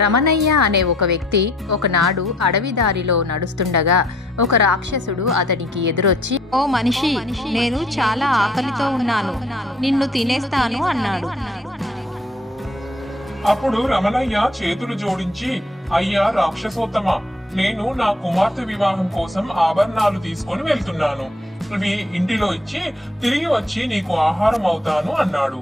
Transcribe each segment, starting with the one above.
రమణయ్య అనే ఒక వ్యక్తి ఒకనాడు అడవి దారిలో నడుస్తుండగా ఒక రాక్షసుడు అతనికి ఎదురొచ్చి, ఓ మనిషి, నేను చాలా ఆకలితో ఉన్నాను, నిన్ను తినేస్తాను అన్నాడు. అప్పుడు రమణయ్య చేతులు జోడించి, అయ్యా రాక్షసోత్తమ, నేను నా కుమార్తె వివాహం కోసం ఆభరణాలు తీసుకొని వెళ్తున్నాను. ఇవి ఇంటిలో ఇచ్చి తిరిగి వచ్చి నీకు ఆహారం అవుతాను అన్నాడు.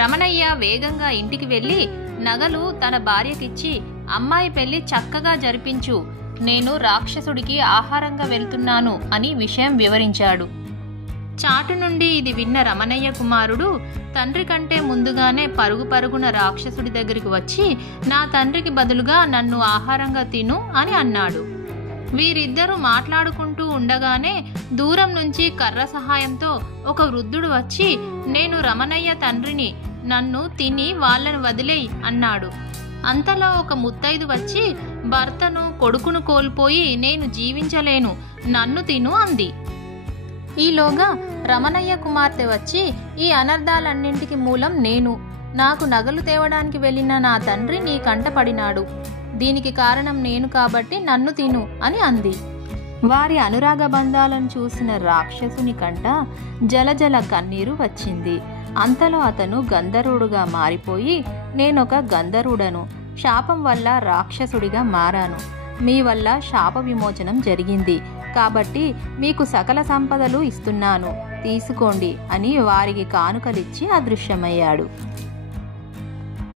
రమణయ్య వేగంగా ఇంటికి వెళ్లి నగలు తన భార్యకిచ్చి, అమ్మాయి పెళ్లి చక్కగా జరిపించు, నేను రాక్షసుడికి ఆహారంగా వెళ్తున్నాను అని విషయం వివరించాడు. చాటు నుండి ఇది విన్న రమణయ్య కుమారుడు తండ్రి కంటే ముందుగానే పరుగు పరుగున రాక్షసుడి దగ్గరికి వచ్చి, నా తండ్రికి బదులుగా నన్ను ఆహారంగా తిను అని అన్నాడు. వీరిద్దరూ మాట్లాడుకుంటూ ఉండగానే దూరం నుంచి కర్ర సహాయంతో ఒక వృద్ధుడు వచ్చి, నేను రమణయ్య తండ్రిని, నన్ను తిని వాళ్ళను వదిలేయ్ అన్నాడు. అంతలో ఒక ముత్తైదు వచ్చి, భర్తను కొడుకును కోల్పోయి నేను జీవించలేను, నన్ను తిను అంది. ఈలోగా రమణయ్య కుమార్తె వచ్చి, ఈ అనర్థాలన్నింటికి మూలం నేను, నాకు నగలు తేవడానికి వెళ్ళిన నా తండ్రి నీ కంట పడినాడు, దీనికి కారణం నేను కాబట్టి నన్ను తిను అని అంది. వారి అనురాగ బంధాలను చూసిన రాక్షసుని కంట జలజల కన్నీరు వచ్చింది. అంతలో అతను గంధర్వుడుగా మారిపోయి, నేనొక గంధర్వుడను, శాపం వల్ల రాక్షసుడిగా మారాను, మీ వల్ల శాప విమోచనం జరిగింది, కాబట్టి మీకు సకల సంపదలు ఇస్తున్నాను, తీసుకోండి అని వారికి కానుకలిచ్చి అదృశ్యమయ్యాడు.